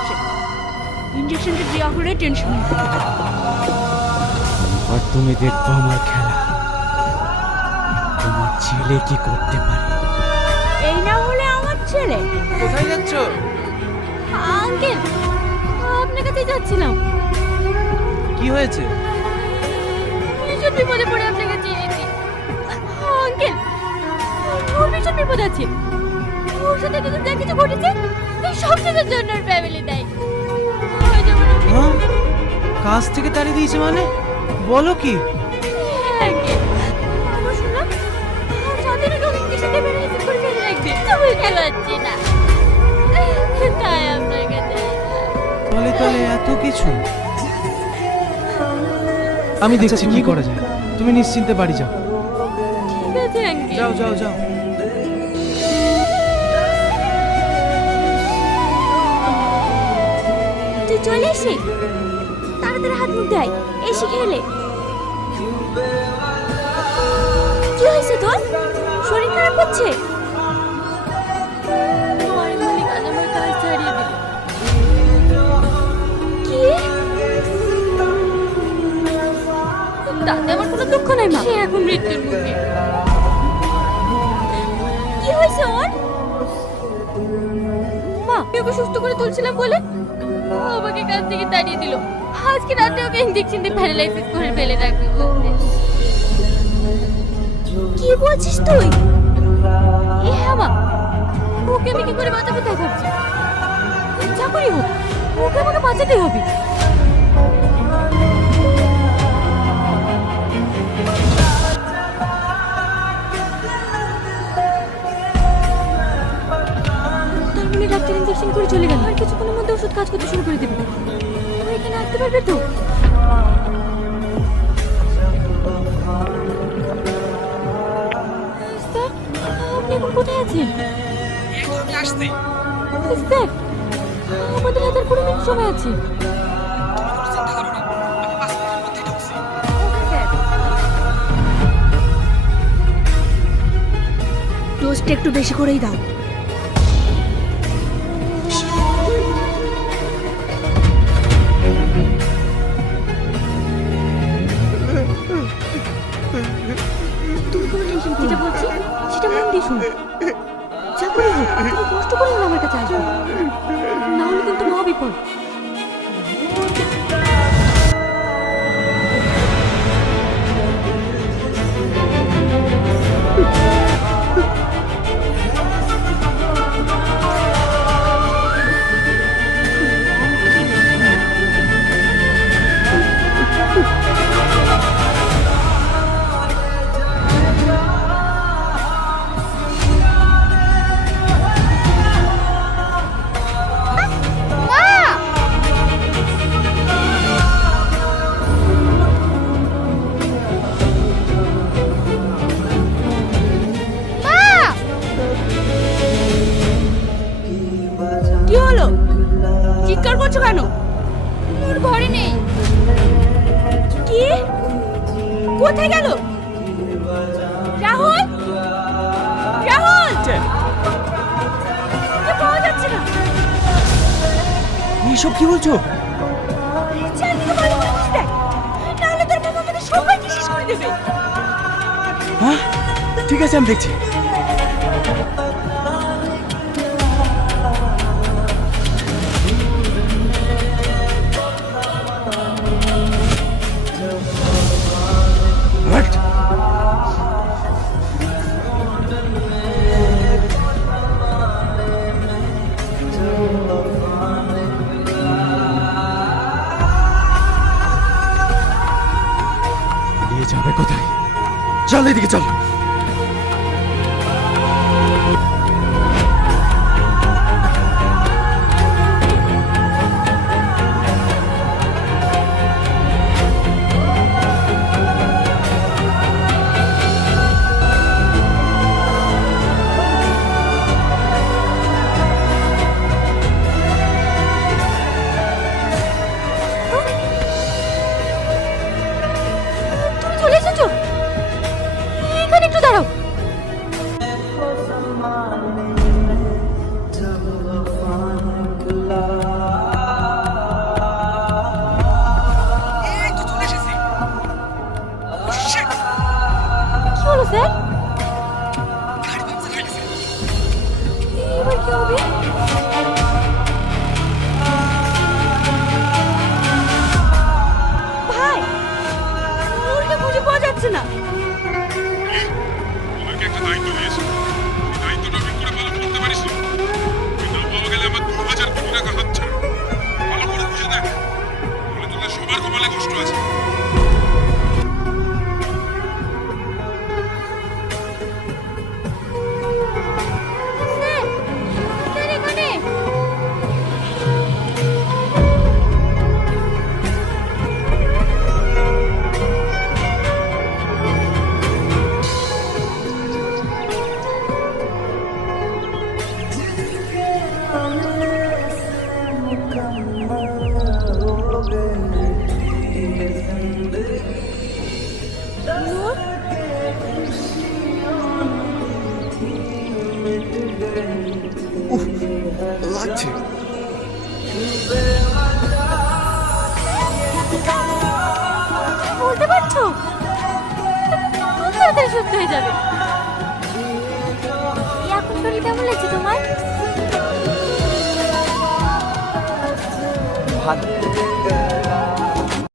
আসছে। ইনজেকশনটা দেওয়া হলে টেনশন নেই। আর তুমি দেখবো আমার খেলা, তোমার ছেলে কি করতে পারে। এই না হলে আমার ছেলে। কোথায় যাচ্ছ? আঙ্কেল, আপনার কাছে যাচ্ছিলাম। কি হয়েছে? ভীষণ বিপদে পড়ে আপনার কাছে এসেছি। আঙ্কেল, ওর ভীষণ বিপদ আছে। ওর সাথে যা কিছু ঘটেছে এই সব কিছুর জন্য ওর ফ্যামিলি দায়ী। ওই যেমন হ্যাঁ, কাজ থেকে তাড়িয়ে দিয়েছে মানে? বলো কি? আঙ্কেল, আমরা শুনলাম আর সাথে নাকি ওকে কিসের দেবে রেসিভ করে ফেলে রাখবে। বুঝতে পারছি না, তাই আপনার কাছে তলে তলে এত কিছু। আমি দেখছি কি করা যায়। তুমি নিশ্চিন্তে বাড়ি যাও। ঠিক আছে আঙ্কেল। যাও যাও যাও। তুই চলে এসে তাড়াতাড়ি হাত মুখ দেয় এসে খেলে। কি হয়েছে তোর? শরীর খারাপ হচ্ছে? কি? তাতে আমার কোনো দুঃখ নাই মা, সে এখন মৃত্যুর মুখে। কি হয়েছে ওর? মা, ওকে সুস্থ করে তুলছিলাম বলে আমাকে কাছ থেকে তাড়িয়ে দিল। আজকে রাতে ওকে ইনজেকশন দিয়ে প্যারালাইসিস করে ফেলে রাখবে বলতে। কি বলছিস তুই? হ্যাঁ মা, ওকে আমি কি করে বাঁচাবো তা ভাবছি। যা করি হোক, ওকে আমাকে বাঁচাতে হবে। তার মানে ডাক্তার ইনজেকশন করে চলে গেল, আর কিছুক্ষণের মধ্যে ওষুধ কাজ করতে শুরু করে দেবে। ও এখানে আসতে পারবে তো? স্যার, আপনি এখন কোথায় আছেন? আসতেই স্যার, আমাদের হাতে আর 20 মিনিট সময় আছে। ডোজটা একটু বেশি করেই দাও। তুমি কোনো টেনশন, যেটা বলছি সেটা মন দিয়ে শুনো। যা করে হোক তুমি কষ্ট করে হলে আমার কাছে আসবে, না হলে কিন্তু মহাবিপদ। কি হলো? চিৎকার করছো কেন? ওর ঘরে নেই। কি? কোথায় গেল? রাহুল, রাহুল, ওকে পাওয়া যাচ্ছে না। এইসব কি বলছো? চারদিকে ভালো করে খুঁজে দেখ, নাহলে তোর বাবা আমাদের সবাইকে শেষ করে দেবে। হ্যাঁ ঠিক আছে, আমি দেখছি। What? নিয়ে যাবে কোথায়? চল এদিকে চল। তুমি চলে এসেছো? এখানে নূর, উফ, লাগছে। বলতে পারছো? খুব তাড়াতাড়ি সুস্থ হয়ে যাবে। এখন শরীর কেমন লাগছে তোমার? ভালো।